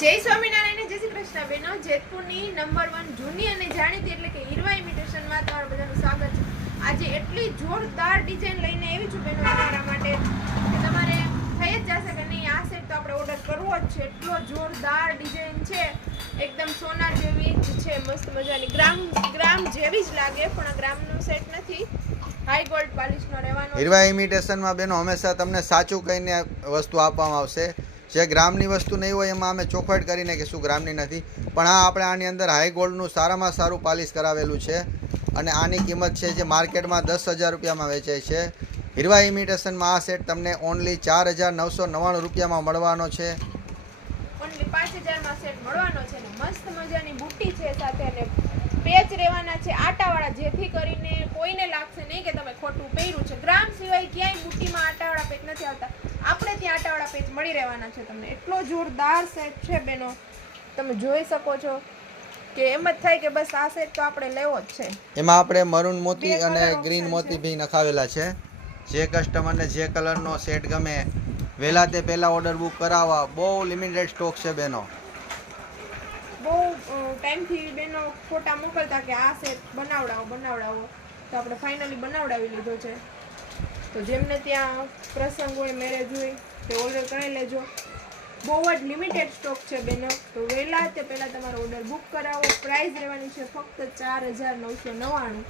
જય સ્વામિનારાયણ, જય શ્રી કૃષ્ણ બેનો. જેતપુરની નંબર 1 જૂની અને જાણીતી એટલે કે હીરવા ઇમિટેશનમાં તમારું બધાનું સ્વાગત છે. આજે એટલી જોરદાર ડિઝાઇન લઈને આવી છું બેનો તમારા માટે કે તમારે થઈ જ જશે કે નહીં આ સેટ તો આપણે ઓર્ડર કરવો જ છે. એટલો જોરદાર ડિઝાઇન છે, એકદમ સોના જેવી જ છે, મસ્ત મજાની ગ્રામ જેવી જ લાગે, પણ આ ગ્રામનો સેટ નથી, હાઈ ગોલ્ડ પોલિશનો રહેવાનો. હીરવા ઇમિટેશનમાં બેનો હંમેશા તમને સાચું કહીને વસ્તુ આપવામાં આવશે. જે ગ્રામની વસ્તુ નહીં હોય એમાં અમે ચોખવટ કરીને કે શું ગ્રામની નથી, પણ આ આપણે આની અંદર હાઈ ગોલ્ડનું સારામાં સારું પાલિશ કરાવેલું છે અને આની કિંમત છે જે માર્કેટમાં 10,000 રૂપિયામાં વેચાય છે. હીરવા ઇમિટેશનમાં આ સેટ તમને ઓનલી 4,999 રૂપિયામાં મળવાનો છે. ઓનલી 5,000માં સેટ મળવાનો છે ને મસ્ત મજાની બુટ્ટી છે સાથે, અને પેચ રહેવાના છે આટાવાળા, જેથી કરીને કોઈને લાગશે નહીં કે તમે ખોટું પહેર્યું છે. ગ્રામ સિવાય ક્યાંય બુટ્ટીમાં આટાવાળા પેચ નથી આવતા, આપણે ત્યાં આટાવાળા પેચ મળી રહેવાના છે તમને. એટલો જોરદાર સેટ છે બેનો, તમે જોઈ શકો છો કે એમ જ થાય કે બસ આ સેટ તો આપણે લેવો જ છે. એમાં આપણે મરૂન મોતી અને ગ્રીન મોતી ભી નખાવેલા છે. જે કસ્ટમરને જે કલરનો સેટ ગમે વહેલા તે પહેલાં ઓર્ડર બુક કરાવવા. બહુ લિમિટેડ સ્ટોક છે બેનો. બહુ ટાઈમથી બેનો ફોટા મોકલતા કે આ સેટ બનાવડાવો, તો આપણે ફાઇનલી બનાવડાવી લીધો છે. તો જેમને ત્યાં પ્રસંગ હોય, મેરેજ હોય, તે ઓર્ડર કરી લેજો. બહુ જ લિમિટેડ સ્ટોક છે બેનો, તો વહેલા તે પહેલાં તમારો ઓર્ડર બુક કરાવો. પ્રાઇસ રહેવાની છે ફક્ત 4,999.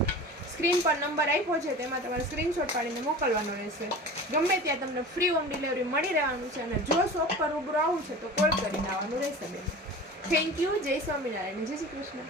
સ્ક્રીન પર નંબર આપ્યો છે, તેમાં તમારે સ્ક્રીનશોટ પાડીને મોકલવાનો રહેશે. ગમે ત્યાં તમને ફ્રી હોમ ડિલિવરી મળી રહેવાનું છે, અને જો શોપ પર રૂબરૂ આવવું છે તો કોલ કરીને આવવાનું રહેશે બેન. Thank you. જય સ્વામિનારાયણ, જય શ્રી કૃષ્ણ.